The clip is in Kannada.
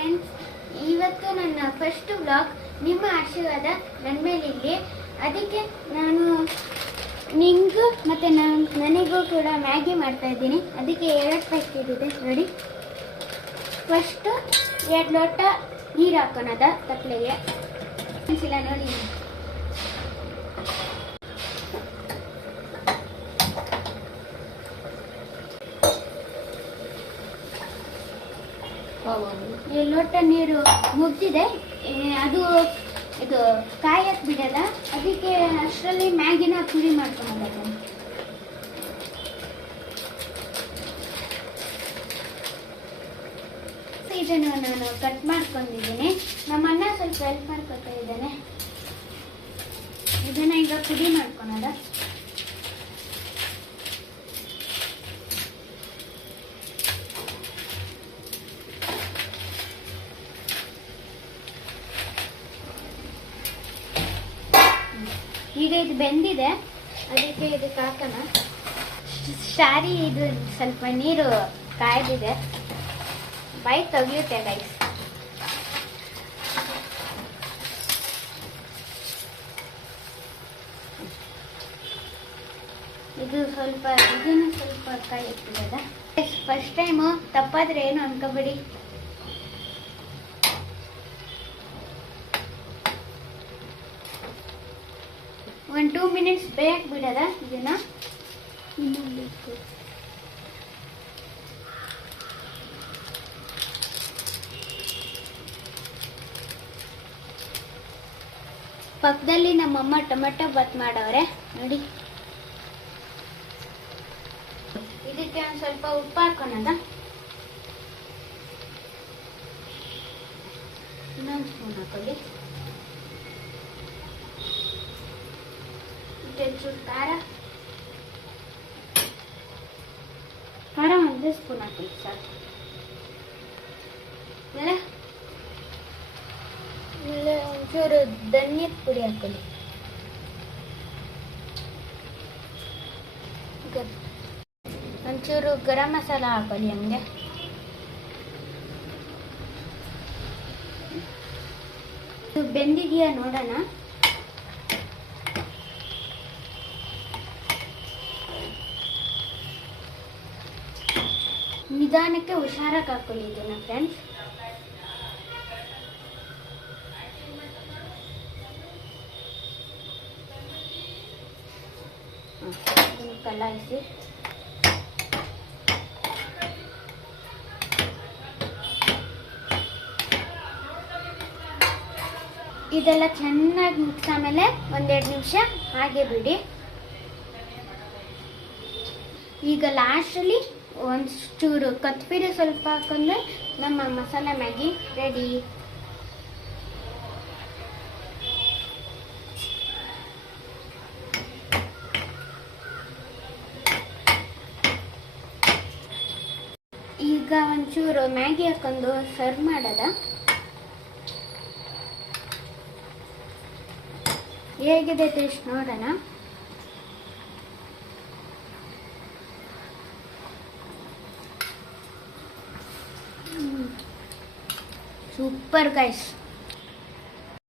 ಫ್ರೆಂಡ್ಸ್, ಇವತ್ತು ನನ್ನ ಫಸ್ಟ್ ವ್ಲಾಗ್. ನಿಮ್ಮ ಆಶೀರ್ವಾದ ನನ್ನ ಮೇಲಿರಲಿ. ಅದಕ್ಕೆ ನಾನು ನಿಂಗೂ ಮತ್ತು ನನಗೂ ಕೂಡ ಮ್ಯಾಗಿ ಮಾಡ್ತಾ ಇದ್ದೀನಿ. ಅದಕ್ಕೆ 2 ಪ್ಯಾಕೆಟ್ ಇದೆ ನೋಡಿ. ಫಸ್ಟು 2 ಲೋಟ ನೀರು ಹಾಕೋಣದ ತಪ್ಪಲೆಗೆ. ಇಲ್ಲ ನೋಡಿ, ಲೋಟ ನೀರು ಮುಗ್ದಿದೆ. ಅದು ಇದು ಕಾಯಕ್ಕೆ ಬಿಡಲ್ಲ. ಅದಕ್ಕೆ ಅಷ್ಟರಲ್ಲಿ ಮ್ಯಾಗಿನ ಪುಡಿ ಮಾಡ್ಕೊಳ್ಳೋದು. ಇದನ್ನು ನಾನು ಕಟ್ ಮಾಡ್ಕೊಂಡಿದ್ದೀನಿ. ನಮ್ಮ ಅಣ್ಣ ಸ್ವಲ್ಪ ಹೆಲ್ಪ್ ಮಾಡ್ಕೊತಾ ಇದ್ದಾನೆ. ಇದನ್ನ ಈಗ ಪುಡಿ ಮಾಡ್ಕೊಳೋದ. ಈಗ ಇದು ಬೆಂದಿದೆ, ಅದಕ್ಕೆ ಇದಕ್ಕೆ ಹಾಕೋಣ. ಶಾರಿ ಇದು ಸ್ವಲ್ಪ ನೀರು ಕಾಯ್ದಿದೆ, ಬೈ ತಗ್ಲುತ್ತೆ ಗೈಸ್. ಇದನ್ನು ಸ್ವಲ್ಪ ಕಾಯಿ ಇಟ್ಟಿದ. ಫಸ್ಟ್ ಟೈಮು ತಪ್ಪಾದ್ರೆ ಏನು ಅನ್ಕೋಬೇಡಿ. ಒಂದು 2 ಮಿನಿಟ್ಸ್ ಬೇಯಕ್ಕೆ ಬಿಡೋದ ಇದನ್ನ. ಪಕ್ಕದಲ್ಲಿ ನಮ್ಮಮ್ಮ ಟೊಮೆಟೊ ಬಾತ್ ಮಾಡವ್ರೆ ನೋಡಿ. ಇದಕ್ಕೆ ಒಂದು ಸ್ವಲ್ಪ ಉಪ್ಪು ಹಾಕೋಣದ. ಇನ್ನೊಂದು ಸ್ಪೂನ್ ಹಾಕೊಳ್ಳಿ. ಖಾರ 1 ಸ್ಪೂನ್ ಹಾಕೊಳ್ಳಿ ಸಾಕು. ಒಂಚೂರು ಧನಿಯದ ಪುಡಿ ಹಾಕೊಳ್ಳಿ. ಒಂಚೂರು ಗರಂ ಮಸಾಲ ಹಾಕೊಳ್ಳಿ. ಹಂಗೆ ಬೆಂದಿದೆಯಾ ನೋಡೋಣ. ನಿಧಾನಕ್ಕೆ ಹುಷಾರಾಗಿ ಹಾಕೊಳ್ಳಿ ಇದನ್ನ ಫ್ರೆಂಡ್ಸ್. ಕಲಾಯಿಸಿ ಇದೆಲ್ಲ ಚೆನ್ನಾಗಿ ಮಿಕ್ಸ್ ಆಮೇಲೆ 1-2 ನಿಮಿಷ ಹಾಗೆ ಬಿಡಿ. ಈಗ ಲಾಸ್ಟಲ್ಲಿ ಒಂಚೂರು ಕೊತ್ತಂಬರಿ ಸ್ವಲ್ಪ ಹಾಕೊಂಡ್ರೆ ನಮ್ಮ ಮಸಾಲೆ ಮ್ಯಾಗಿ ರೆಡಿ. ಈಗ ಒಂಚೂರು ಮ್ಯಾಗಿ ಹಾಕೊಂಡು ಸರ್ವ್ ಮಾಡೋದ. ಹೇಗಿದೆ ಟೇಸ್ಟ್ ನೋಡೋಣ. Super guys.